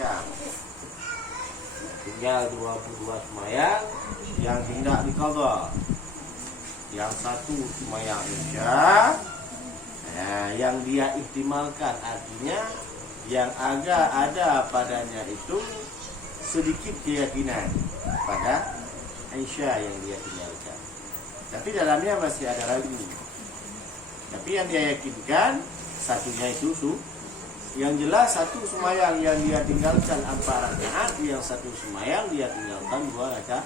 semayang. Tinggal 22 semayang yang tidak diqadha. Yang satu semayang isya, yang dia ihtimalkan, artinya yang agak ada padanya itu sedikit keyakinan pada isya yang dia tinggalkan. Tapi dalamnya masih ada ragu. Tapi yang dia yakinkan satunya itu yang jelas satu semayang yang dia tinggalkan 4 rakaat, yang satu semayang dia tinggalkan 2 rakaat.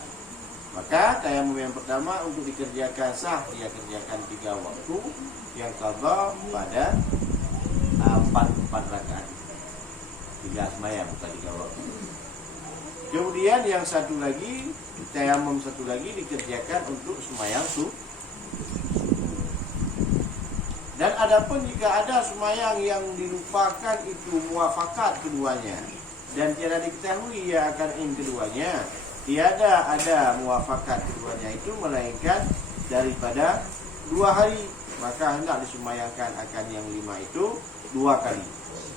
Maka tayamum yang pertama untuk dikerjakan sah, dia kerjakan 3 waktu, yang qadha pada 4 rakaat. 3 semayang bukan 3 waktu. Kemudian yang satu lagi, tayamum satu lagi dikerjakan untuk semayang subuh. Dan adapun jika ada semayang yang dilupakan itu muafakat keduanya dan tiada diketahui ia akan keduanya, tiada ada muafakat keduanya itu melainkan daripada 2 hari, maka hendak disemayangkan akan yang 5 itu 2 kali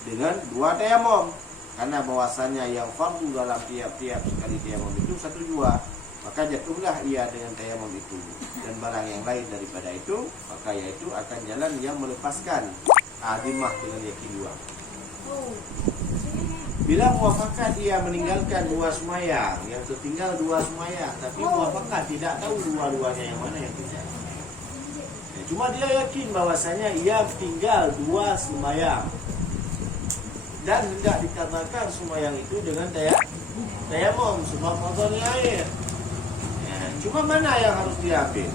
dengan 2 tayamum, karena bahwasanya yang fardu dalam tiap-tiap sekali tayamum itu 1 jua, maka jatuhlah ia dengan tayamum itu. Dan barang yang lain daripada itu, maka yaitu akan jalan yang melepaskan azimah dengan yakin 2. Bila muafakat ia meninggalkan 2 semayang, yang tertinggal 2 semayang, tapi muafakat tidak tahu dua-duanya yang mana yang tinggal. Cuma dia yakin bahwasanya ia tinggal 2 semayang dan hendak dikatakan semayang itu dengan tayamum sebab qadha air. Cuma mana yang harus diambil?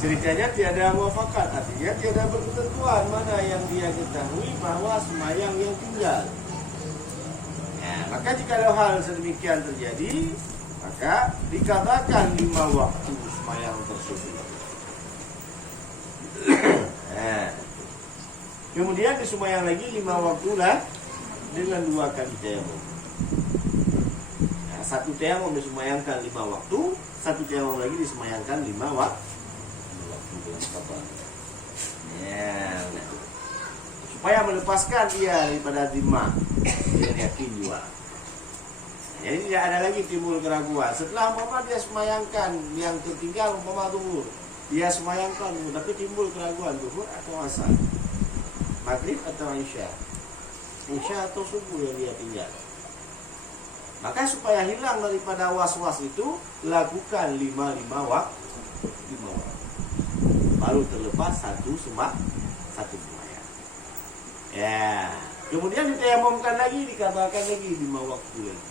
Ceritanya tiada muafakat, artinya tiada berketentuan mana yang dia ketahui bahwa semayang yang tinggal. Maka jika ada hal sedemikian terjadi, maka dikatakan 5 waktu semayang tersebut. Kemudian disemayang lagi 5 waktu lah dengan 2 kali tayamum. Satu tayamum disemayangkan 5 waktu, satu tayamum lagi disemayangkan 5 waktu. Supaya melepaskan dia daripada zimah dengan yakin juga. Jadi tidak ada lagi timbul keraguan. Setelah umpama dia semayangkan yang tertinggal umpama zuhur, dia semayangkan tapi timbul keraguan zuhur atau asar, maghrib atau isya atau subuh yang dia tinggal. Maka supaya hilang daripada was-was itu, lakukan 5 waktu. Baru terlepas satu semayang. Kemudian ditayamumkan lagi, dikatakan lagi 5 waktu lagi.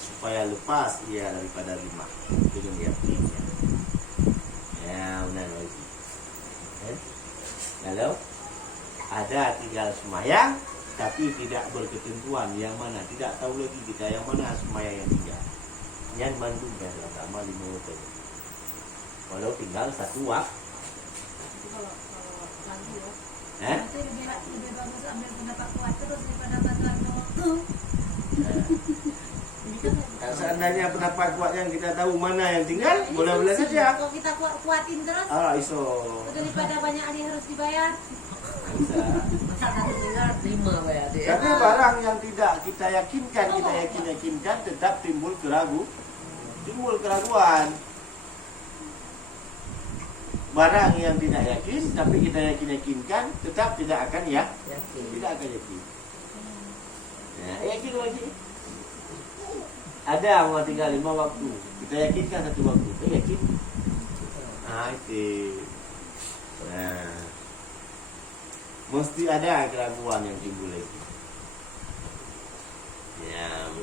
Supaya lepas ia daripada 5 dengan yakinnya. Benar lagi. Kalau ada tinggal semayang tapi tidak berketentuan yang mana, tidak tahu lagi kita yang mana semayang yang tinggal. Yang bantu dan agama 5 waktu. Walau tinggal 1 waktu. Lebih bagus ambil pendapat kuat terus daripada bantuan waktu. Seandainya pendapat kuat yang kita tahu mana yang tinggal, boleh-boleh saja. Kalau kita kuatin terus, iso. daripada banyak hari harus dibayar. Masa satu tinggal 5 bayar dia. Karena barang yang tidak kita yakinkan, kita yakinkan tetap timbul keraguan. Barang yang tidak yakin tapi kita yakinkan tetap tidak akan yakin. Tidak akan yakin. Yakin lagi. Ada orang tinggal 5 waktu, kita yakinkan 1 waktu, kita yakin. Itu. Mesti ada keraguan yang timbul lagi. Benar.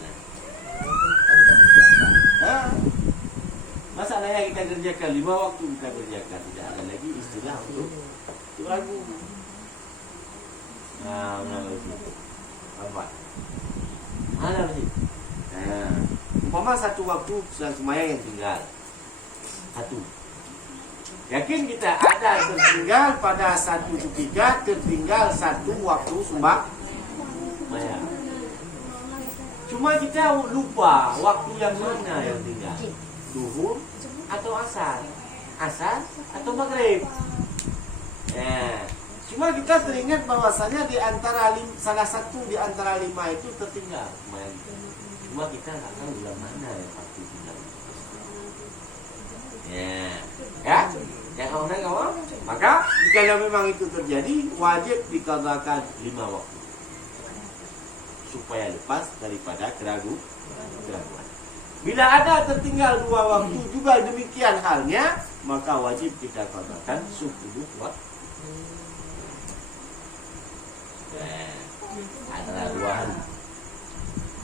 Masalahnya kita kerjakan 5 waktu, kita kerjakan, tidak ada lagi istilah untuk ragu. Benar lagi. Apa? Mana lagi? Umpama 1 waktu semayang yang tinggal 1. Yakin kita ada tertinggal pada 1 ketika tertinggal 1 waktu semayang. Cuma kita lupa waktu yang mana yang tinggal. Zuhur atau asar atau maghrib. Cuma kita teringat bahwasanya di antara salah satu di antara 5 itu tertinggal semayang kita. Cuma kita nggak tahu bulan mana yang pasti tinggal. Ya kawan-kawan. Maka jika memang itu terjadi, wajib diqadhakan 5 waktu supaya lepas daripada keraguan. Bila ada tertinggal 2 waktu juga demikian halnya, maka wajib kita qadhakan 10 waktu. Adalah 2 hari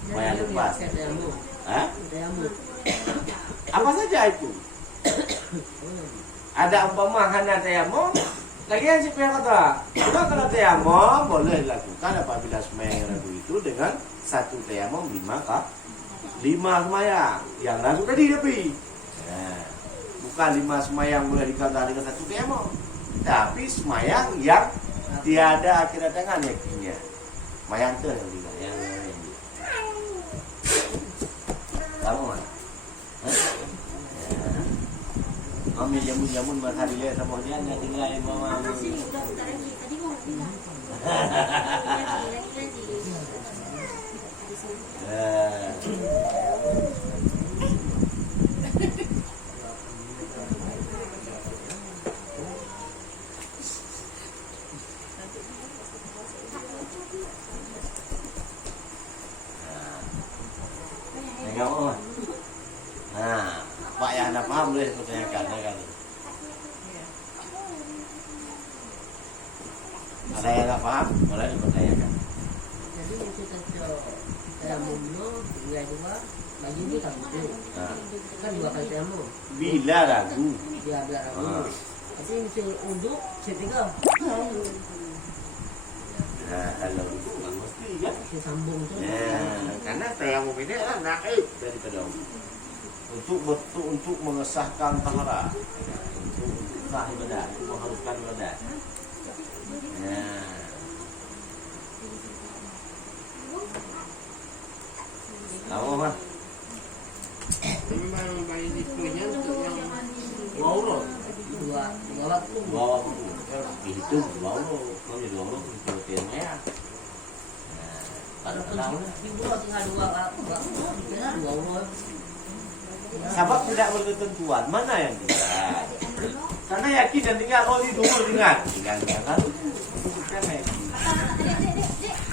supaya lepas. Apa saja itu? Ada umpama hana tayamum, lagi yang siapa kata, cuma kalau tayamum boleh dilakukan apabila semayang ragu itu dengan 1 tayamum 5 semayang. Yang ragu tadi tapi bukan 5 semayang boleh dikata dengan 1 tayamum, tapi semayang yang tiada akhirat tangan yakinnya. Semayang tu yang tiga, yang kamu mana? Kami jamun-jamun berhari lihat sama dia nggak tinggal yang bawa. Masih udah bentar lagi. Tadi gua nggak bilang. Lagi. Tengok. Nah, Pak yang anda paham boleh pertanyakan kali. Ada yang tak paham boleh dipertanyakan. Jadi itu tayamum dia juga baju ni tak betul. Kan 2 kali tayamum. Bila ragu. Dia ragu. Tapi mesti uduk setinggal. Nah, kalau itu kan mesti kan. Mesti sambung tu. Karena tayamum ini adalah naib daripada untuk mengesahkan tahara, untuk sah ibadat, untuk mengharuskan ibadat. Lama mah. Memang bayi dikunya untuk yang Dua waktu. dihitung dua kami 2 itu temanya. Kalau tinggal 2 Sebab tidak berketentuan mana yang tinggal. Karena yakin dan tinggal di dulu ingat. Tinggal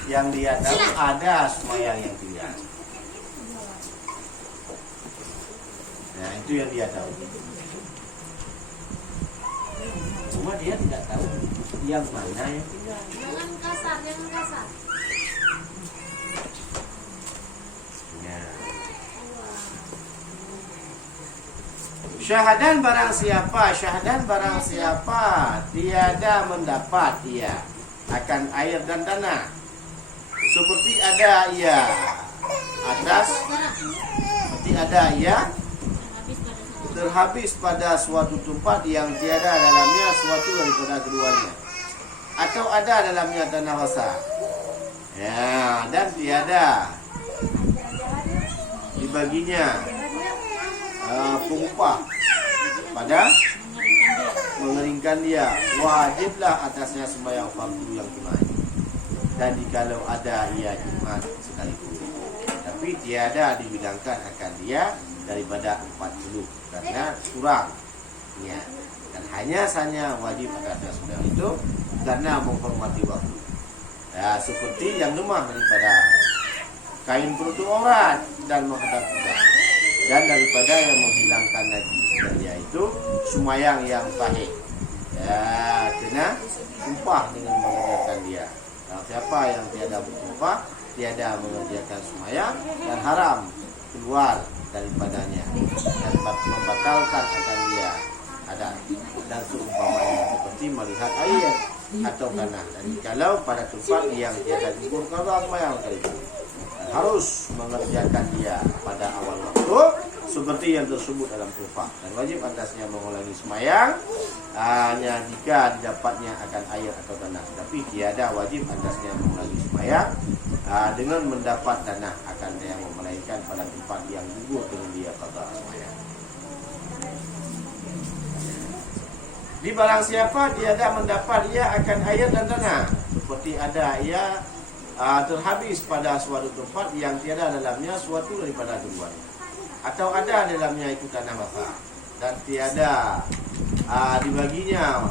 yang dia tahu ada semayang yang tinggal. Nah itu yang dia tahu. Cuma dia tidak tahu yang mana yang tinggal. Jangan kasar. Syahadan barang siapa tiada mendapat ia akan air dan tanah, seperti ada ia terhabis pada suatu tempat yang tiada dalamnya suatu daripada keduanya, atau ada dalamnya tanah basah, dan tiada dibaginya pengumpah pada mengeringkan dia, wajiblah atasnya sembahyang fardu yang tunai. Dan jikalau ada ia jumat sekalipun, tapi tiada dibilangkan akan dia daripada 40 karena kurang ya. Dan hanya wajib atasnya sembahyang itu karena menghormati waktu. Ya, seperti yang lemah daripada kain penutup aurat dan menghadap kiblat, dan daripada yang menghilangkan najis, dan yaitu sembahyang yang sahih. Ya, kena sumpah dengan mengerjakan dia. Kalau siapa yang tiada bersumpah, tiada mengerjakan sembahyang, dan haram keluar daripadanya dan membatalkan akan dia ada. Dan seumpamanya seperti melihat air atau tanah. Dan kalau pada tempat yang tiada jumhur qada sembahyang sekalipun, harus mengerjakan dia pada awal waktu seperti yang tersebut dalam tufah, dan wajib atasnya mengulangi sembahyang hanya jika didapatnya akan air atau tanah, tapi tiada wajib atasnya mengulangi sembahyang dengan mendapat tanah akan yang melainkan pada tempat yang gugur dengan dia qada sembahyang. Di barang siapa tiada mendapat ia akan air dan tanah, seperti ada ia terhabis pada suatu tempat yang tiada dalamnya suatu daripada keduanya, atau ada dalamnya itu tanah basah dan tiada dibaginya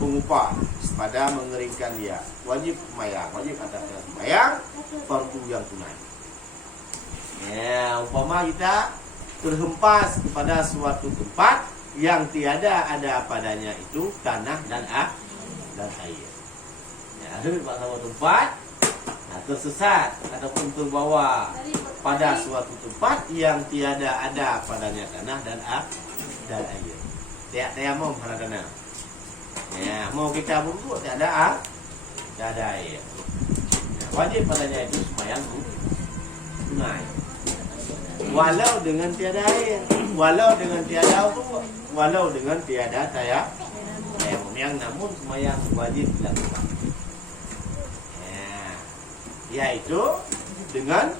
pengupah pada mengeringkan dia, wajib sembahyang, wajib atasnya sembahyang fardu yang tunai. Ya, umpama kita terhempas kepada suatu tempat yang tiada ada padanya itu tanah dan air. Ya, ada di suatu tempat tersesat ataupun terbawa pada suatu tempat yang tiada ada padanya tanah dan air. Tiada mau pada tanah. Ya, mau kita bungkuk tiada air. Ya, wajib padanya itu sembahyang tunai. Walau dengan tiada air, walau dengan tiada tayamum, yang namun sembahyang wajib dilakukan. Ya, yaitu dengan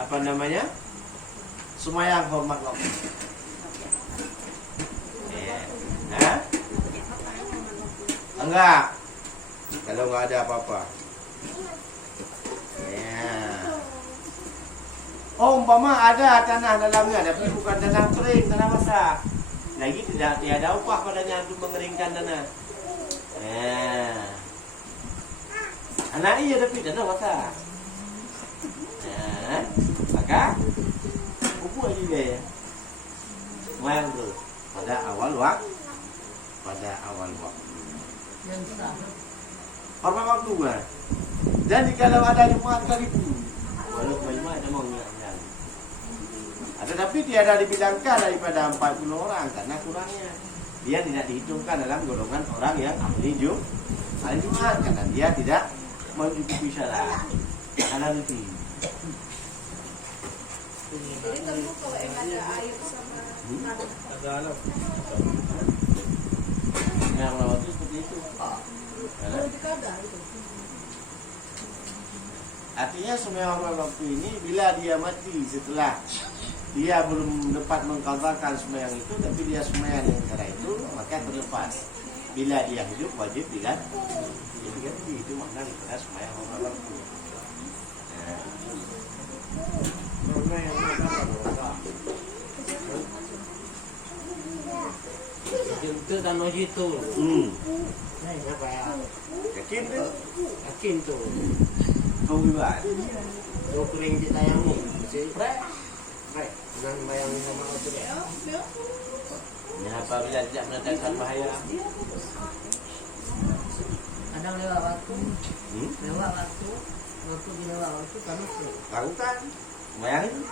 apa namanya? Sembahyang hormat waktu. Ya. Nah, enggak. Kalau enggak ada apa-apa. Oh, umpama ada tanah dalamnya, tapi bukan tanah kering, tanah basah. Lagi tiada upah padanya untuk mengeringkan tanah. Anak iya tapi tanah basah. Maka buku juga ya. Mayang tu pada awal waktu. Hormat waktu kan. Dan jika ada Jumat kali pun, walau Jumat ada mau tetapi tiada dibilangkan daripada 40 orang karena kurangnya. Dia tidak dihitungkan dalam golongan orang yang ahli Jumat karena dia tidak mencukupi syarat. Karena itu. Jadi tentu kalau yang ada air sama tanah. Ada alam. Yang lewat itu seperti itu. Kalau dikadar itu. Artinya semua orang waktu ini bila dia mati setelah dia belum dapat mengqadhakan sembahyang itu, tapi dia sembahyang yang kala itu, maka terlepas. Bila dia hidup wajib diganti. Jadi ganti itu makna daripada sembahyang orang waktu. Itu dan wajib tu. Apa ya? Yakin tu. Kau buat. Tu kering di tayang ni. Baik, dengan bayang sama itu dia. Ya, apabila tidak mendatangkan bahaya. Kadang lewat waktu, waktu panas tu. Lakukan. Bayangin.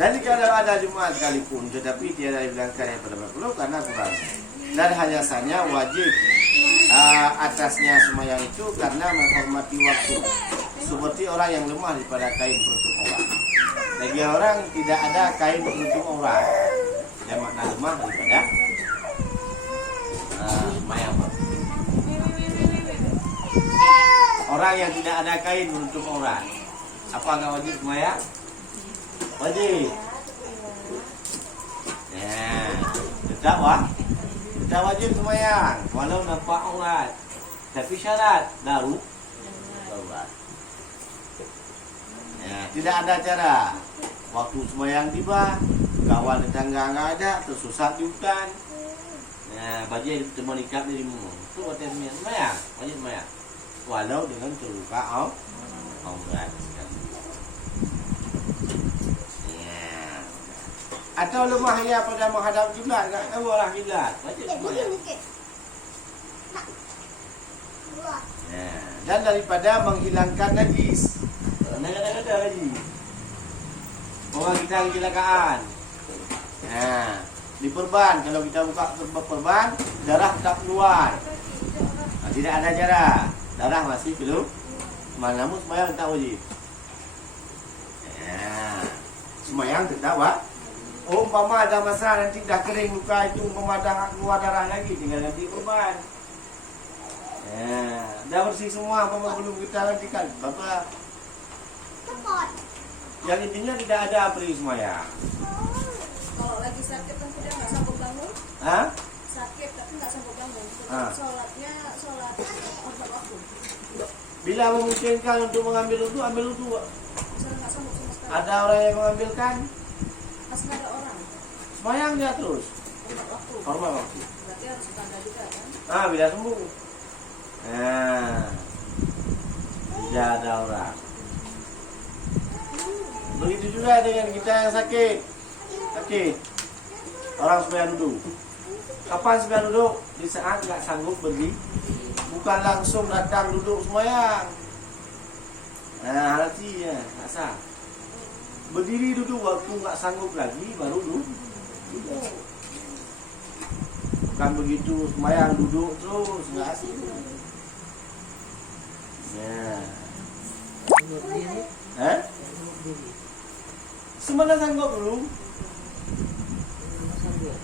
Dan jika ada Jumat sekalipun, tetapi tiada dibilangkan yang pada 40 karena kurang. Dan hanya saja wajib atasnya sembahyang itu karena menghormati waktu. Seperti orang yang lemah daripada kain penutup aurat. Bagi orang tidak ada kain penutup aurat, dia makna lemah daripada sembahyang. Orang yang tidak ada kain penutup aurat, apakah wajib sembahyang? Wajib. Ya, tetap wajib sembahyang walau nampak aurat. Tapi syarat darurat. Ya, tidak ada cara. Waktu sembahyang tiba, kawan tetangga enggak ada, tersesat di hutan. Ya, baju temu nikah dirimu. Itu waktu sembahyang, wajib sembahyang. Walau dengan terluka aurat. Atau lemah ia pada menghadap kiblat, tak tahu arah kiblat, wajib sembahyang. Dan daripada menghilangkan najis. Ada lagi. Orang kita kecelakaan. Diperban, kalau kita buka perban, darah tak keluar. Tidak ada cara, darah masih belum. Namun sembahyang tak wajib. Sembahyang tetap wajib. Umpama ada masalah nanti dah kering luka itu, umpama dah keluar darah lagi, tinggal ganti perban. Dah bersih semua, umpama belum kita gantikan. Bapak Yang intinya tidak ada berdiri semayang. Kalau lagi sakit kan udah nggak sanggup bangun. Hah? Sakit tapi nggak sanggup bangun. Ah. Sholatnya sholat empat waktu. Bila memungkinkan untuk mengambil wudu, ambil wudu. Misalnya nggak sanggup sama sekali. Ada orang yang mengambilkan, Pas nggak ada orang. semayang dia terus. Empat waktu. Hormat waktu. Berarti harus tanda juga kan. Ah, bila sembuh. Nah, tidak ada orang. Begitu juga dengan kita yang sakit. Sakit. Orang supaya duduk. Kapan supaya duduk? Di saat nggak sanggup berdiri. Bukan langsung datang duduk semayang. Nah, hati ya, nggak sah. Berdiri duduk waktu nggak sanggup lagi, baru duduk. Bukan begitu semayang duduk terus nggak asik. Ya. Sanggup diri, Hah? sanggup diri. Semana sanggup dulu. Sanggup.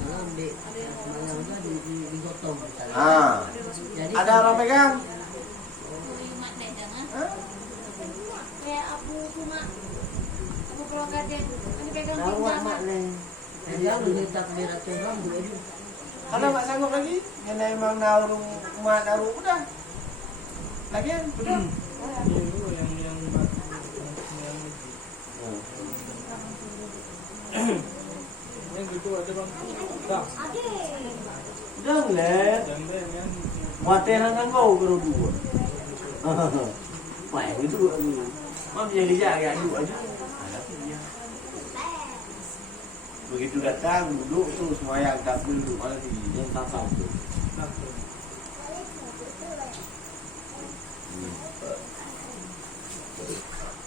Kalau di semayang juga digotong misalnya. Ah, Jadi ada orang pegang. Hah? Kayak abu cuma abu keluarga dia kan dipegang tahu pinggang. mak nih. Yang lebih takbiratul ihram dulu. Kalau nggak sanggup lagi, karena emang naruh umat naruh udah. Lagian udah. Yang gitu ada bang. Tak. Udah ngeliat. Muateran kan kau berdua. Wah, itu mam yang dia agak dulu aja. Begitu datang duduk tuh semayang takbir duduk mana sih yang takam tuh.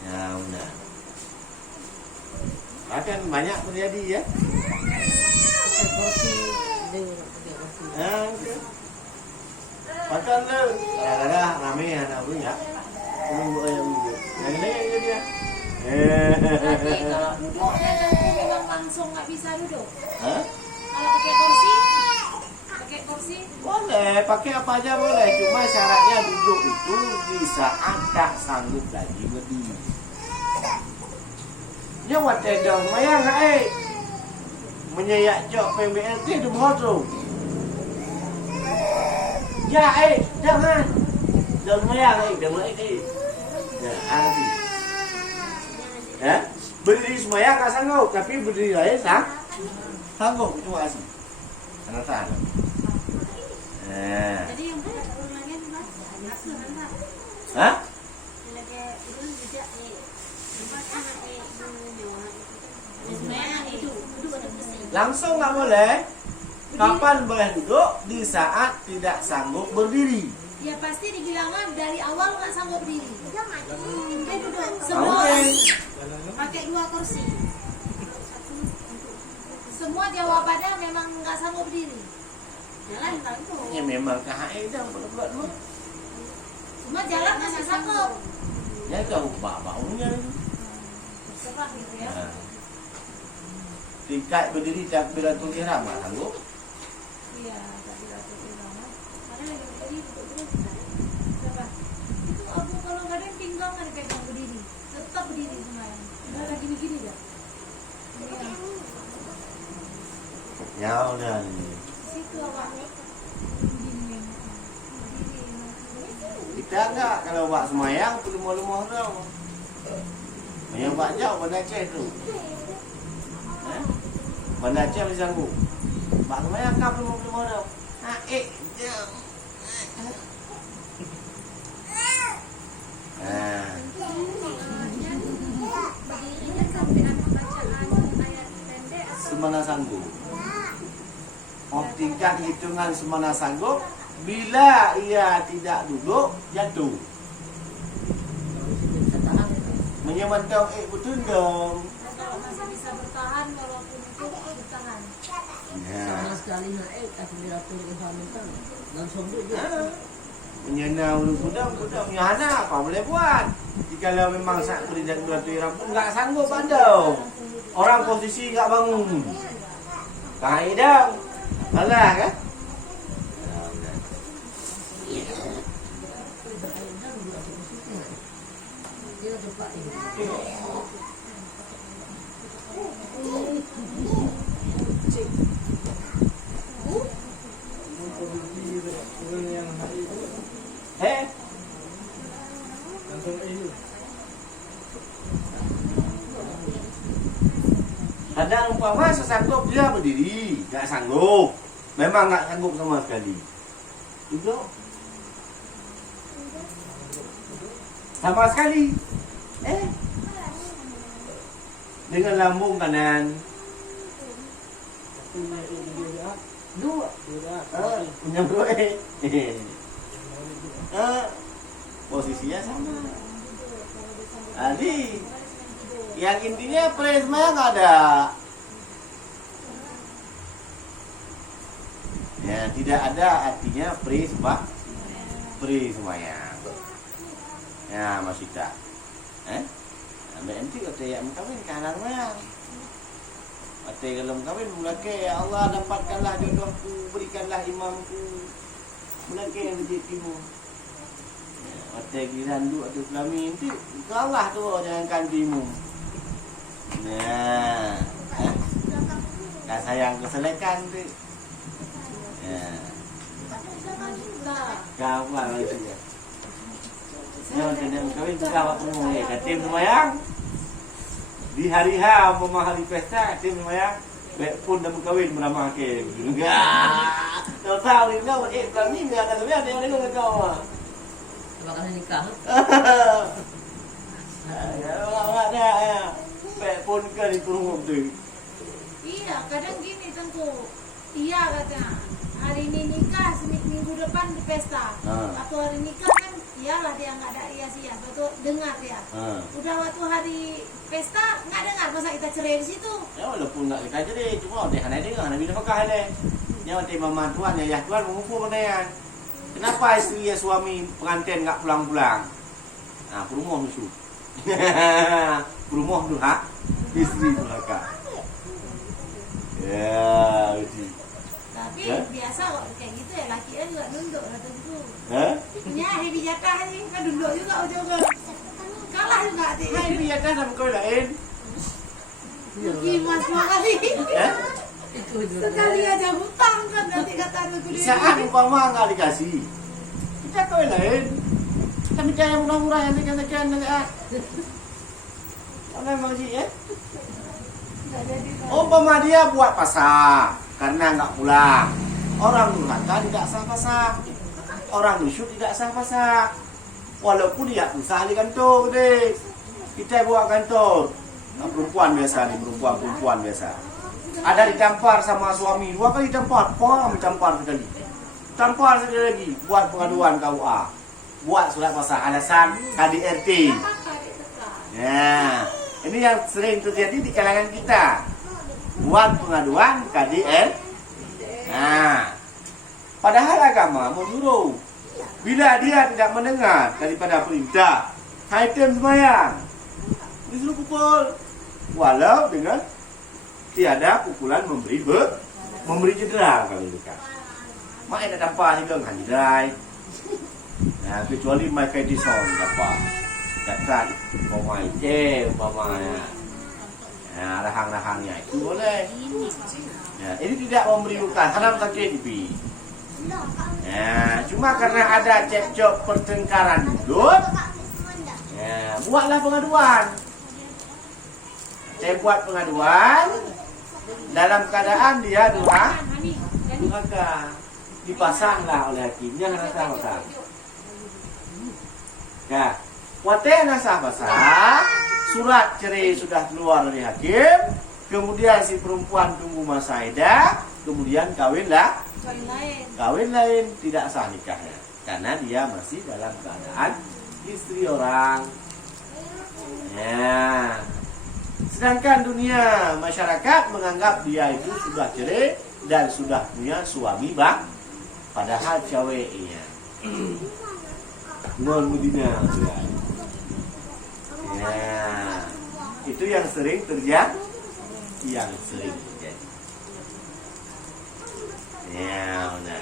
Ya udah. Akan banyak terjadi ya. Pakai kursi, dia pakai kursi. Nah, oke. Makan lu. Kadang-kadang rame anak lu ya. Tunggu ayam dulu. Yang ini yang dia. Tapi kalau duduknya nanti memang langsung nggak bisa duduk. Hah? Kalau pakai kursi Boleh, pakai apa aja boleh. Cuma syaratnya duduk itu di saat tak sanggup lagi berdiri. Nyawa tedong mayang menyeyak jok PBLT di motor. Ya jangan. Jangan mayang jangan Ya, anti. Ya, berdiri semayang nggak sanggup, tapi berdiri lain sanggup. Cuma asik. Karena tahan. Nah. Jadi yang punya urutannya mas, asuh anak. Hah? Lagi itu tidak tempat anak sebenarnya itu duduk ada kursi. Langsung nggak boleh. Kapan boleh duduk? Di saat tidak sanggup berdiri. Ya pasti dibilang dari awal nggak sanggup berdiri. Dia duduk semua Oke. pakai dua kursi. Semua jawabannya memang nggak sanggup berdiri. Jalan tak itu. Ya memang KHI dah buat dulu. Cuma jalan masih sanggup. Ya tahu baunya. Serah gitu ya. Nah. Tingkat berdiri takbiratul ihram nggak sanggup. Iya, tapi ratu irama. Karena lagi berdiri duduk terus. Siapa? Itu abu kalau kadang pinggang kan dipegang berdiri. Tetap berdiri semuanya. Udah lagi begini dah. Iya. Ya udah. Situ awalnya. Berdiri. Kita enggak kalau buat semayang perlu malu-malu dong. Yang Pak Jauh Banda Aceh tu. Banda Aceh masih sanggup. Pak semayang kan perlu malu-malu dong. Jom. Berdirinya sampai anak bacaan ayat pendek atau Semana sanggup. Tingkat hitungan semana sanggup. Bila ia tidak duduk, jatuh. Bisa tahan. Menyemantau betul dong. kalau masih bisa bertahan walaupun itu bertahan. Sama sekali naik takbiratul ihram itu langsung duduk. Menyenau gudang-gudang ya Hana, apa boleh buat? Jika memang saat beridak beratur ihram pun nggak sanggup pandau. Orang posisi nggak bangun. Kaidah, alah kan? Dia dengan tempat ini. Orang yang hari itu langsung ini. Kadang umpama sesanggup dia berdiri, nggak sanggup. Memang nggak sanggup sama sekali. Itu sama sekali. Dengan lambung kanan. Dua. Punya dua. Posisinya sama. Jadi yang intinya prisma nggak ada. Ya, tidak ada artinya prismanya. Ya, masih tak. Ambil nanti kata yang kawin kanan mah. Kata kalau kawin mulake ya Allah dapatkanlah jodohku, berikanlah imamku. Mulake yang di timur. Kata girandu atau kelamin nanti kalah tu jangan kandimu. Nah, dah sayang keselekan tu. Ya. Kau lah itu ya. Yang sedang kawin tu kawat semua ya. Katim semayang. Di hari H, umpama hari pesta, katim semayang. Baik pun dah berkawin beramah ke. Enggak. Tahu ni kau pelan ni enggak ada sebenarnya ada yang kau. Bakal nikah. Ya, ada ya. Baik pun kan itu rumah tu. Iya, kadang gini Tengku. Iya katanya. Hari ini nikah, minggu depan di pesta. Atau hari nikah kan, iyalah dia nggak ada hias-hias, betul dengar ya. Udah waktu hari pesta nggak dengar, masa kita cerai di situ? Ya walaupun nggak kita cerai, cuma deh hanya dengar, hanya bila pakai deh. Nyawa mama tuan, ya tuan mengumpul mana? Kenapa istri ya suami pengantin nggak pulang-pulang? Nah, perumah musuh. Perumah tu hak istri belaka. Ya, itu. Tapi biasa kok kayak gitu ya, lakinya juga nunduk lah tentu. Ya, heavy jatah ni kan nunduk juga ujung-ujung. Kalah juga hati. Hai dia kan sama kau lain. Gimana semua kali? Sekali aja hutang kan nanti kata aku dia. Saat umpama nggak dikasih, kita kau lain. Kita minta yang murah-murah yang sekian-sekian nanti. Mana memang sih ya? Umpama dia buat pasar karena nggak pulang. Orang durhaka tidak sah pasar. Orang nusyuk tidak sah pasar. Walaupun dia usaha di kantor deh. Kita buat kantor. Perempuan biasa nih, perempuan biasa. Ada ditampar sama suami 2 kali tampar, tampar sekali. Tampar sekali lagi, buat pengaduan KUA. Buat surat pasar alasan KDRT. Ya, ini yang sering terjadi di kalangan kita. Buat pengaduan KDRT. Nah, padahal agama menyuruh bila dia tidak mendengar daripada perintah, item sembahyang disuruh pukul, walau dengan tiada pukulan memberi cedera kalau dekat. Mak nak tampar juga kan cedera. Nah, kecuali Michael Dison dapat dekat pemain umpamanya. Nah, rahang-rahangnya itu boleh. Ya, ini tidak memberi luka, haram sakit pipi. Ya, cuma karena ada cekcok pertengkaran mulut, ya, buatlah pengaduan. Saya buat pengaduan dalam keadaan dia durhaka, dipasanglah oleh hakimnya rasa-rasa. Ya, wate nasah-basah, surat cerai sudah keluar dari hakim, kemudian si perempuan tunggu masa iddah, kemudian kawin lain tidak sah nikahnya karena dia masih dalam keadaan istri orang. Ya. Sedangkan dunia masyarakat menganggap dia itu sudah cerai dan sudah punya suami bang, padahal ceweknya non Medina. Ya, itu yang sering terjadi. Ya, benar.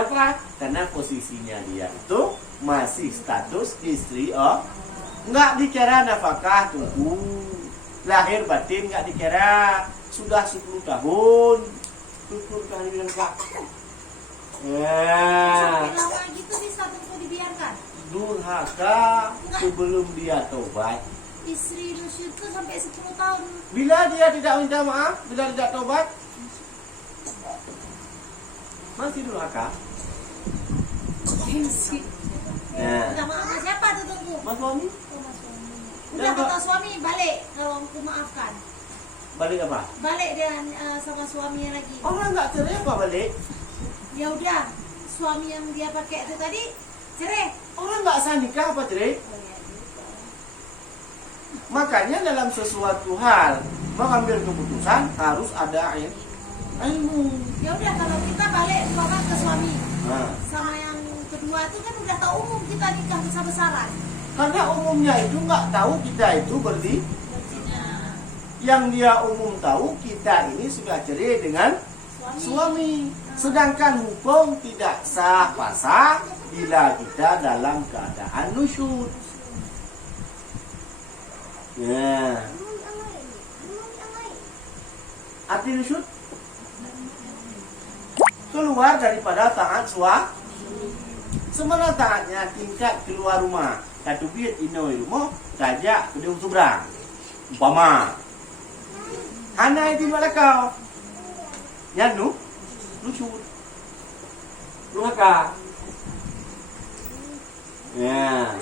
Kenapa? Karena posisinya dia itu masih status istri. Oh, nggak dikira nafkah, tunggu lahir batin nggak dikira, sudah 10 tahun tutur kali nafkah. Ya, Lama gitu bisa tunggu dibiarkan. durhaka sebelum dia tobat. Istri nusyud itu sampai 10 tahun. Bila dia tidak minta maaf, bila tidak tobat, masih durhaka. Gengsi. Ya, Minta maaf sama siapa tuh tunggu? mas suami Oh, mas suami. Udah kata suami balik kalau aku maafkan. balik apa? Balik dengan sama suaminya lagi. Orang nggak cerai apa balik? Ya udah, suami yang dia pakai itu tadi cerai. Orang nggak sah nikah apa cerai? Oh ya, lupa. Makanya dalam sesuatu hal mengambil keputusan harus ada ilmu. Ya udah kalau kita balik orang ke suami Nah, sama yang kedua itu kan udah tahu umum kita nikah besar-besaran. karena umumnya itu nggak tahu kita itu berarti Berzina. yang dia umum tahu kita ini sudah cerai dengan suami. Sedangkan hukum tidak sah pasah bila kita dalam keadaan nusyud. Ya. Arti nusyud keluar daripada taat suami. Semana taatnya tingkat keluar rumah. Katubit inoi rumah, tajak kedua seberang. Umpama Hana itu malakau. Nyanu nusyud. Durhaka. Ya.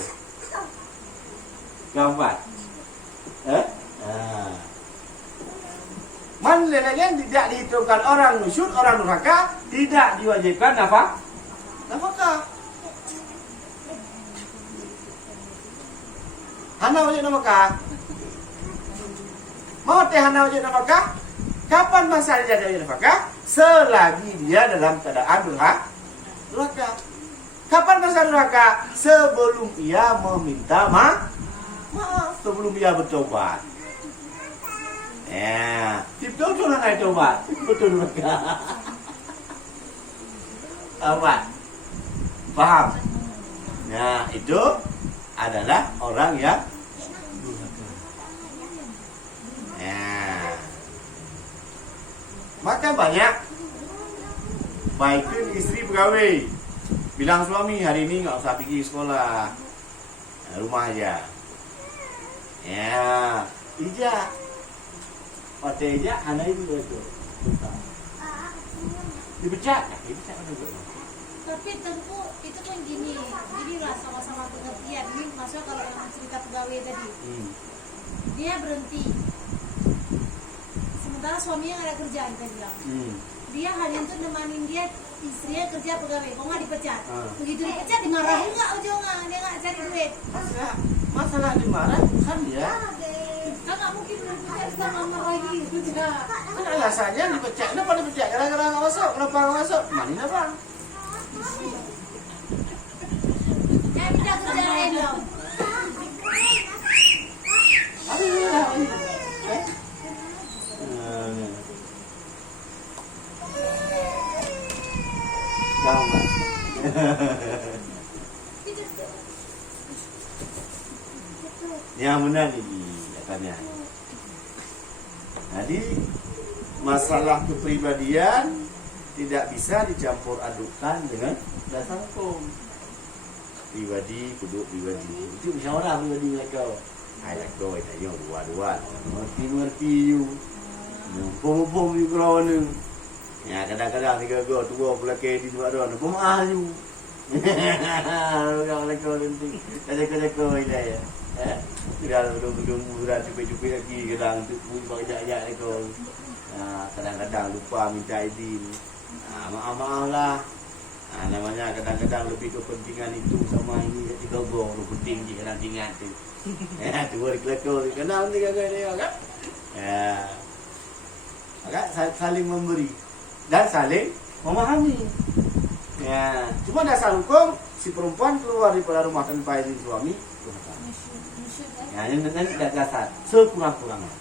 Keempat. Manlelanya tidak dihitungkan orang nusyud, orang durhaka, tidak diwajibkan nafkah. Hana wajib nafkah. Mau teh hana wajib nafkah? Kapan masa dia wajib nafkah? Selagi dia dalam keadaan durhaka. Kapan masa durhaka? Sebelum ia meminta maaf, sebelum ia bertobat. Ya, betul tu nak tobat. Betul durhaka. Apa? Paham? Nah, itu adalah orang yang durhaka. Ya. Maka banyak baikkan istri pegawai bilang suami hari ini nggak usah pergi sekolah, rumah aja. Ya, ijak. Pakai ijak, anak itu itu. Dipecat, dipecat mana juga. Tapi tentu itu kan gini, inilah sama-sama pengertian. Ini maksudnya kalau yang cerita pegawai tadi, dia berhenti. Sementara suaminya nggak ada kerjaan, kita bilang. Dia hanya untuk nemanin dia, istrinya kerja pegawai, kok nggak dipecat. Begitu dipecat dimarahin nggak ujungnya, dia nggak cari duit. Masalah dimarah kan ya? Kan nggak mungkin dipecat kita ngamar lagi, tidak. Kan alasannya dipecat, kenapa dipecat? Gara-gara nggak masuk, kenapa nggak masuk? Manin apa? Ya pindah kerja lain dong. Yang benar ini katanya. Jadi masalah kepribadian tidak bisa dicampur adukkan dengan dasar hukum. Pribadi, kudu pribadi. Itu musyawarah pribadi mereka. Ayat kau tanya dua-dua. Mengerti you. Pom-pom you kalau ni. Ya kadang-kadang tiga go tua pelakir di dua dua. Pemah you. Orang mereka nanti kadang-kadang kau ini ya. Tidak gedung-gedung murah cukup-cukup lagi kadang tu pun banyak-banyak mereka. Kadang-kadang lupa minta izin. Maaf-maaf lah. Namanya kadang-kadang lebih kepentingan itu sama ini tiga gong penting je kadang ingat tu. Tu hari kelakor kenal tiga gong dia kan. Agak saling memberi dan saling memahami. Cuma dasar hukum si perempuan keluar daripada rumah tanpa izin suami. Ini tidak dasar sekurang-kurangnya.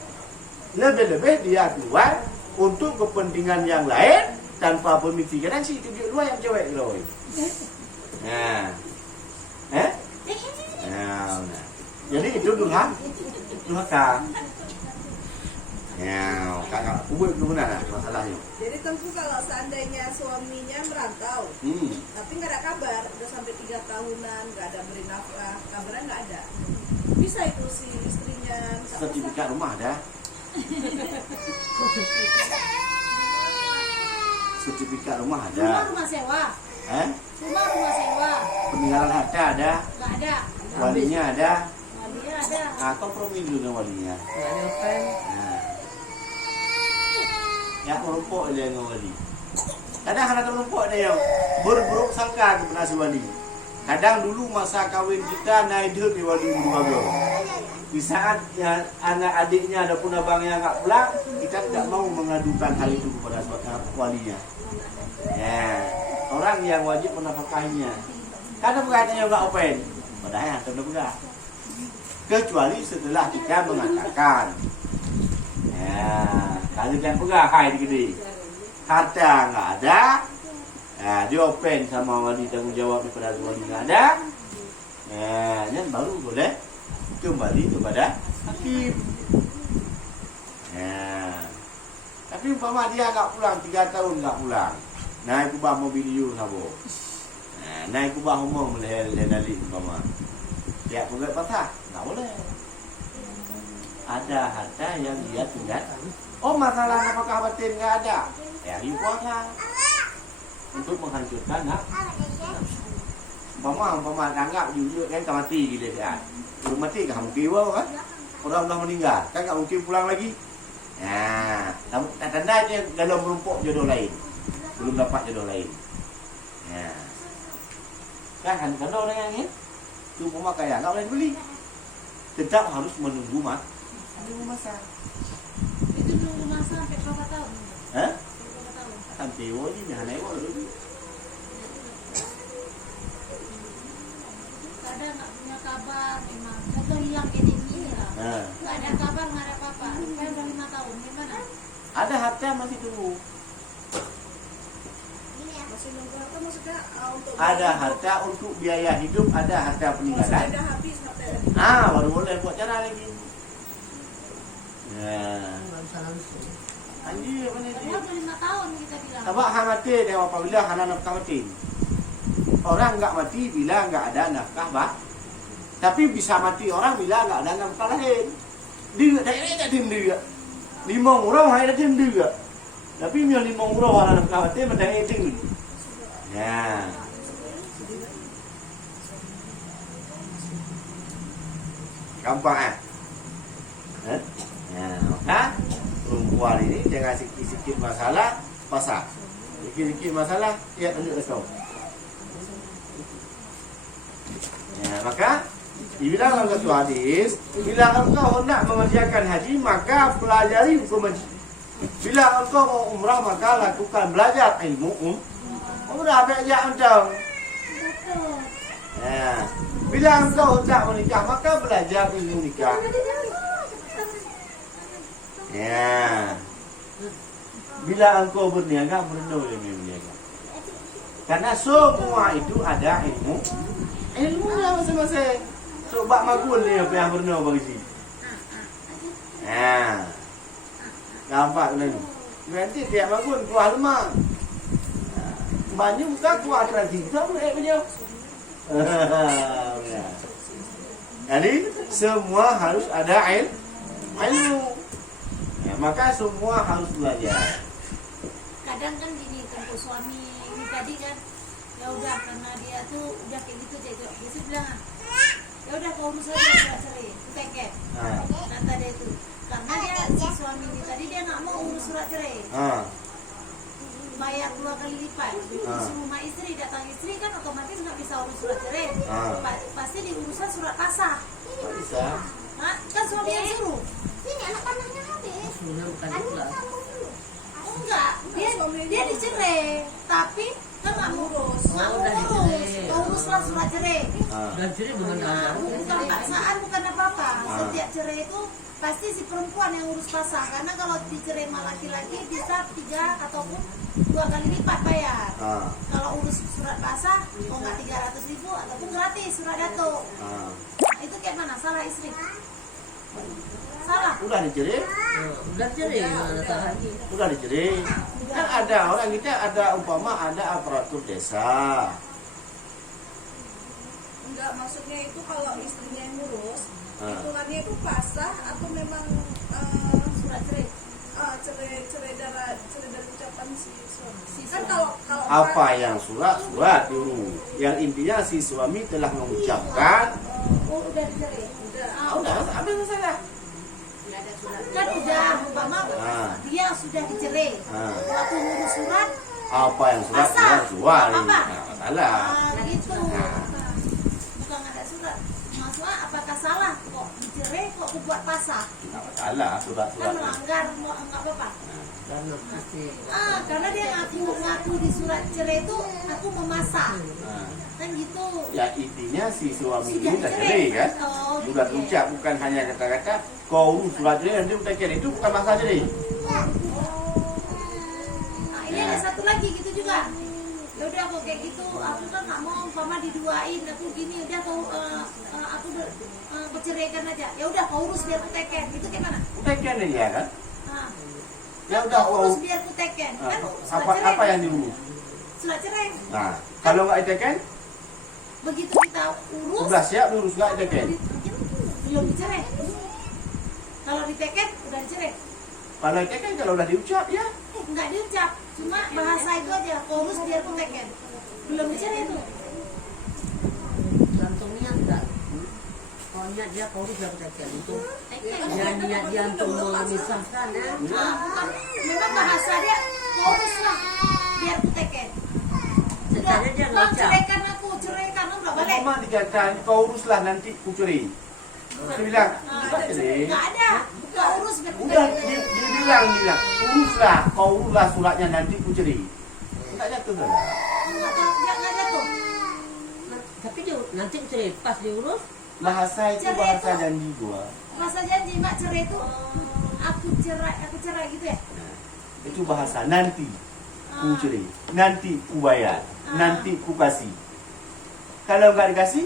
Lebih-lebih dia keluar untuk kepentingan yang lain tanpa permisi. Kadang si tunjuk dua yang cewek loh. Nah. Nah. Jadi itu durhaka. Ya, kakak ubah gimana masalahnya? Jadi tentu kalau seandainya suaminya merantau, tapi nggak ada kabar, udah sampai 3 tahunan nggak ada beri nafkah, kabarnya nggak ada. Bisa itu si istrinya minta Sertifikat rumah ada. Sertifikat rumah ada. Rumah sewa. Rumah sewa. Peninggalan harta ada. Nggak ada. Walinya ada. Walinya ada. Nah, kompromi dulu dengan walinya. Nggak ada open. Nah. Ya merumpuk dia dengan wali. Kadang anak merumpuk dia yang berburuk sangka kepada si wali. Kadang dulu masa kawin kita naik dia di wali berbagai. Di saat ya, anak adiknya ataupun abang yang nggak pulang, kita tidak mau mengadukan hal itu kepada walinya. Ya, orang yang wajib menafkahinya. Kadang bukannya nggak open, padahal yang terbuka. Kecuali setelah kita mengatakan, ya, kalau kita pegang hai di gede, harta nggak ada, ya, dia open sama wali tanggung jawab daripada wali nggak ada, ya, dan baru boleh kembali kepada hakim. Ya. Tapi umpama dia nggak pulang 3 tahun nggak pulang, naik kubah mobil you sabo, naik kubah umum boleh dalil umpama, dia pegawai patah nggak boleh. Ada harta yang dia tinggal. Oh masalah apakah batin nggak ada? Ya puasa untuk menghancurkan umpama anggap jujur kan mati gila dia. Belum mati kan mungkin kan? Orang dah meninggal kan tak mungkin pulang lagi. Ya, tanda dia dalam merumpuk jodoh lain. Belum dapat jodoh lain. Ya. Kan orang yang ni tu umpama kaya enggak boleh dibeli. Tetap harus menunggu masa. Itu nunggu masa sampai berapa tahun? Berapa tahun? Sampai ni dah naik dulu. Kadang nggak punya kabar memang. Contoh hilang kayak gini lah. Nggak ada kabar, nggak ada apa-apa. Sampai udah 5 tahun. Gimana? Ada harta masih tunggu. masih nunggu apa maksudnya untuk Ada harta untuk biaya hidup, ada harta peninggalan. sudah habis harta. Baru boleh buat cara lagi. Ya. Nggak bisa langsung. Anjir apa ni? Padahal udah 5 tahun kita bilang. Sebab hang mati dia apabila hang nafkah mati. Orang enggak mati bila enggak ada nafkah bah. Tapi bisa mati orang bila enggak ada nafkah lain. Dia tak dia. 5 orang hai dah dia. Tapi mio 5 orang orang nafkah mati mendai ting. Ya. Gampang Ya, maka perempuan ini jangan sikit-sikit masalah pasal. Sikit-sikit masalah dia tunjuk kau. Ya, maka dibilang dalam satu hadis, bila engkau hendak mengerjakan haji maka pelajari hukum haji. Bila engkau mau umrah maka lakukan belajar ilmu umrah belajar macam. Ya. Bila engkau hendak menikah maka belajar ilmu nikah. Ya. Bila engkau berniaga berenung dengan berniaga. Karena semua itu ada ilmunya masing-masing. Coba magul ni apa yang berenung bagi sini. Ya. Gampang ni. Nanti tiap magul keluar lemak. Banyak bukan keluar transit. Tak boleh punya. Jadi semua harus ada ilmu. Ya, maka semua harus belajar. Kadang kan gini, tentu suami ini tadi kan, ya udah karena dia tuh udah kayak gitu dia bilang, ya udah kau urus aja surat cerai, teket. Kata dia itu, karena dia si suami ini tadi dia nggak mau urus surat cerai. Bayar 2 kali lipat. Suruh rumah istri, datang istri kan otomatis nggak bisa urus surat cerai. Pasti diuruskan surat pasah. Tak bisa. Kan suami yang suruh. Ini anak panahnya habis. Bukan ikhlas. Enggak, dia dicerai, tapi kan nggak ngurus, Oh, udah dicerai. uruslah surat cerai. Dan cerai dengan Nah, bukan paksaan, bukan apa-apa. Ah. Setiap cerai itu pasti si perempuan yang urus pasah. Karena kalau dicerai sama laki-laki bisa 3 ataupun 2 kali lipat bayar. Kalau urus surat pasah, kalau nggak 300.000 ataupun gratis surat datuk. Nah, itu kayak mana? Salah istri? Salah. Udah dicerai, udah cerai mana salah lagi. udah dicerai. Kan ada orang kita ada umpama ada aparatur desa. Enggak, maksudnya itu kalau istrinya yang ngurus, Ah. hitungannya itu pasah atau memang Surat cerai. cerai dari ucapan si suami. Si Kan suami. kalau Apa yang surat dulu. Yang intinya si suami telah mengucapkan. Oh, udah dicerai. Udah, apa yang salah? Kan udah, umpama Ah. dia sudah dicerai. Waktu ngurus surat, Apa yang surat Pasah. jual ini. Apa? Nah, salah. gitu. Bukan ada surat. Maksudnya apakah salah kok dicerai kok aku buat pasah? Nggak masalah Kan surat-surat. melanggar, nggak apa-apa. Karena pasti Karena dia ngaku di surat cerai itu aku memasak. Nah, Kan gitu. ya intinya si suami Sudah ini udah cerai kan? Oh, Sudah gitu ya. ucap, bukan hanya kata-kata kau urus surat cerai nanti udah cerai, itu bukan masalah cerai. Nah, ini ada satu lagi gitu juga. Ya udah kok kayak gitu, aku kan nggak mau umpama diduain, aku gini udah kau aku berceraikan aja. Ya udah kau urus biar aku teken. Itu kayak mana? Udah cerai ya kan? Nah, Ya udah kau kau urus biar aku teken. Kan surat apa cerai. apa yang diurus. Surat cerai. Nah, kalau nggak diteken, Begitu kita urus, udah siap diurus nggak diteken. belum dicerai. Kalau diteken udah dicerai. Kalau diteken kalau udah diucap ya. Nggak diucap, cuma bahasa itu aja. Kau urus biar aku teken. Belum dicerai itu. gantung niat enggak. Kalau niat dia kau harus dapat itu. Teken. Dia niat dia untuk memisahkan ya. Nah, bukan. Memang bahasa dia kau urus lah biar aku teken. Udah, Sebenarnya dia nggak bang ucap. ceraikan aku nggak balik. Mama dikatakan kau uruslah nanti ku cerai. Dia bilang, udah cerai. Nggak ada, kau urus biar aku Udah teken. dia bilang uruslah, kau uruslah suratnya nanti ku cerai. Enggak jatuh kan? Nggak jatuh. Tapi dia nanti cerai pas diurus Bahasa itu Cerai bahasa itu- janji gua. Masa janji mak cerai itu aku cerai gitu ya. Itu bahasa nanti ku cerai, nanti ku bayar, nanti ku kasih. Kalau nggak dikasih,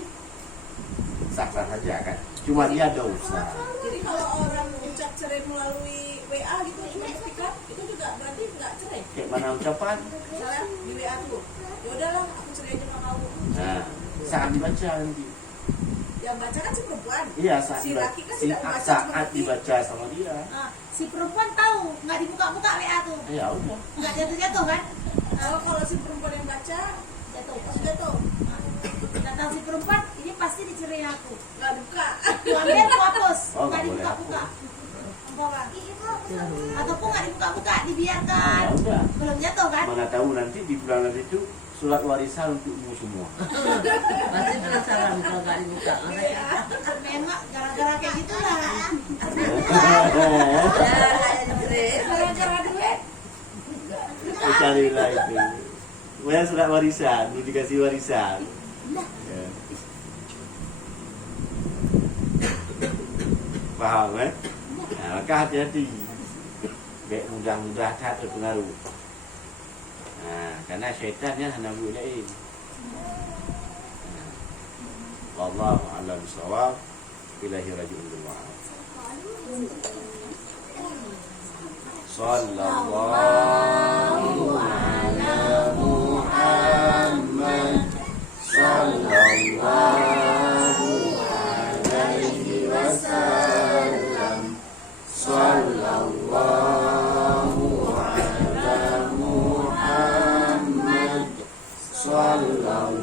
sah-sah saja kan. Cuma dia ada usaha. Jadi kalau orang ucap cerai melalui WA gitu cuma ketika itu juga berarti nggak cerai. Kayak mana ucapan? Misalnya di WA tuh, ya udahlah aku cerai aja sama kamu. Nah, saat dibaca nanti. Yang baca kan si perempuan. Iya, saat Si dibaca, laki kan tidak membaca, cuma saat ngerti. dibaca sama dia. Si perempuan tahu nggak dibuka-buka WA tuh, Ya udah. nggak jatuh-jatuh kan? Kalau si perempuan yang baca Jatuh. pasti jatuh, Datang si perempuan, ini pasti dicerai aku. nggak dibuka. Aku ambil, aku hapus, Oh, nggak nggak boleh dibuka-buka. Umpama. Ataupun nggak dibuka-buka, dibiarkan. Ya udah. Belum jatuh kan? Mana tahu nanti di bulan nanti itu surat warisan untukmu semua. pasti penasaran kalau nggak dibuka. Memang gara-gara kayak gitulah. Gara-gara duit. Dicarilah itu. Kemudian surat warisan, belum dikasih warisan. Ya. Paham kan? Nah, maka hati-hati. Baik mudah-mudah tak terpengaruh. Nah, karena syaitannya hanya builain. Wallahu a'lam bishawab. Ilahi raji'un bil ma'ruf. Sallallahu ala Muhammad sallallahu alaihi wasallam sallallahu ala Muhammad sallallahu